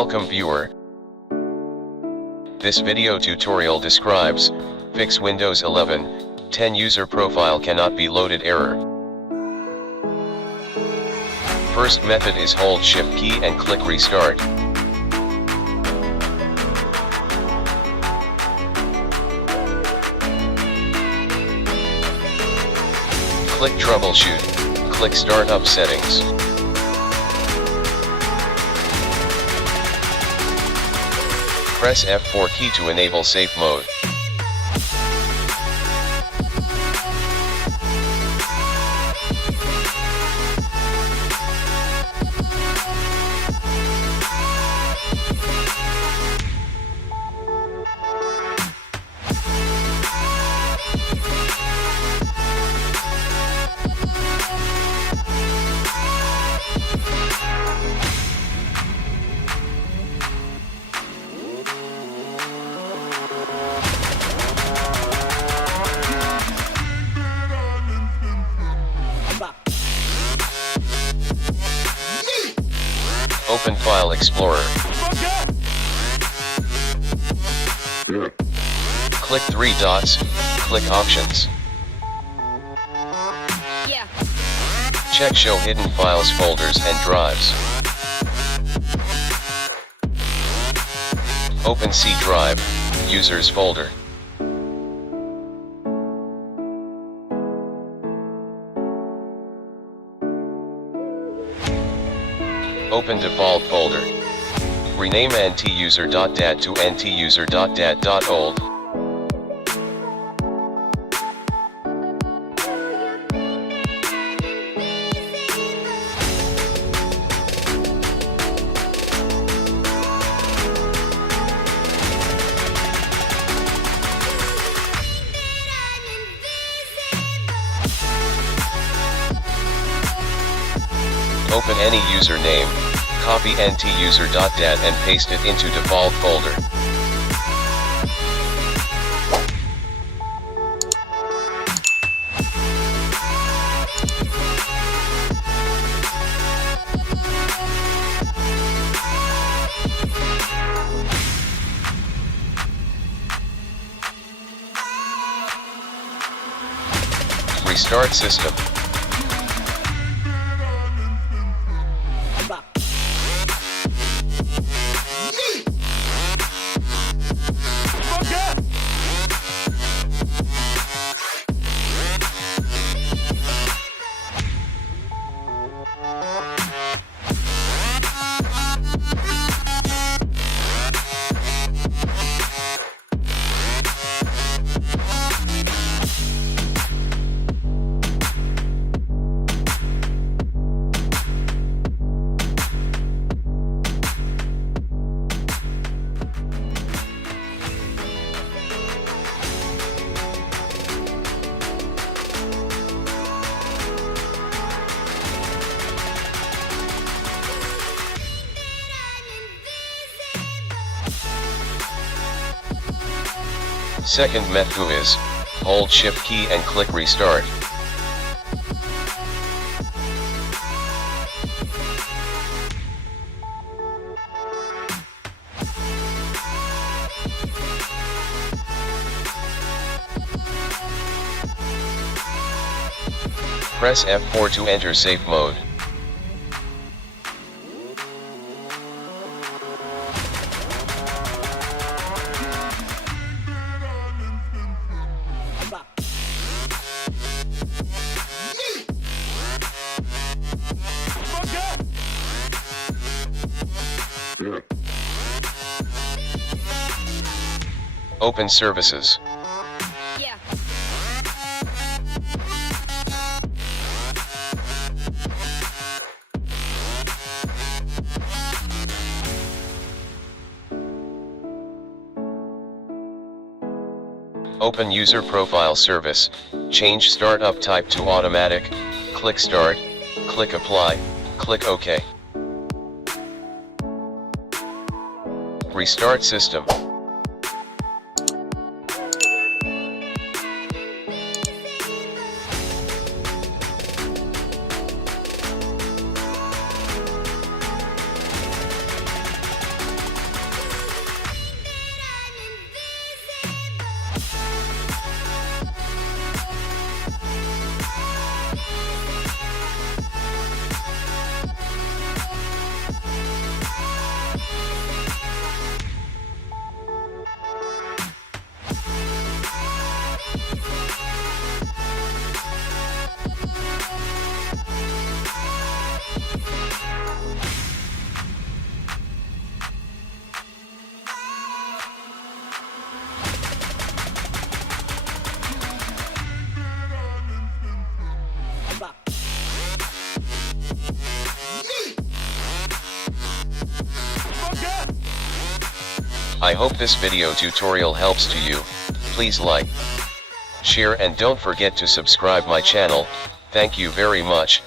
Welcome viewer. This video tutorial describes, fix Windows 11, 10 user profile cannot be loaded error. First method is hold Shift key and click restart. Click troubleshoot, click startup settings. Press F4 key to enable safe mode. Open File Explorer. Click three dots, click Options. Check Show Hidden Files, Folders and Drives. Open C Drive, Users folder. Open default folder. Rename ntuser.dat to ntuser.dat.old. Open any username, copy ntuser.dat and paste it into default folder. Restart system. Second method is, hold Shift key and click restart. Press F4 to enter safe mode. Open services. Open user profile service, change startup type to automatic, click start, click apply, click OK. Restart system. I hope this video tutorial helps to you. Please like, share and don't forget to subscribe my channel. Thank you very much.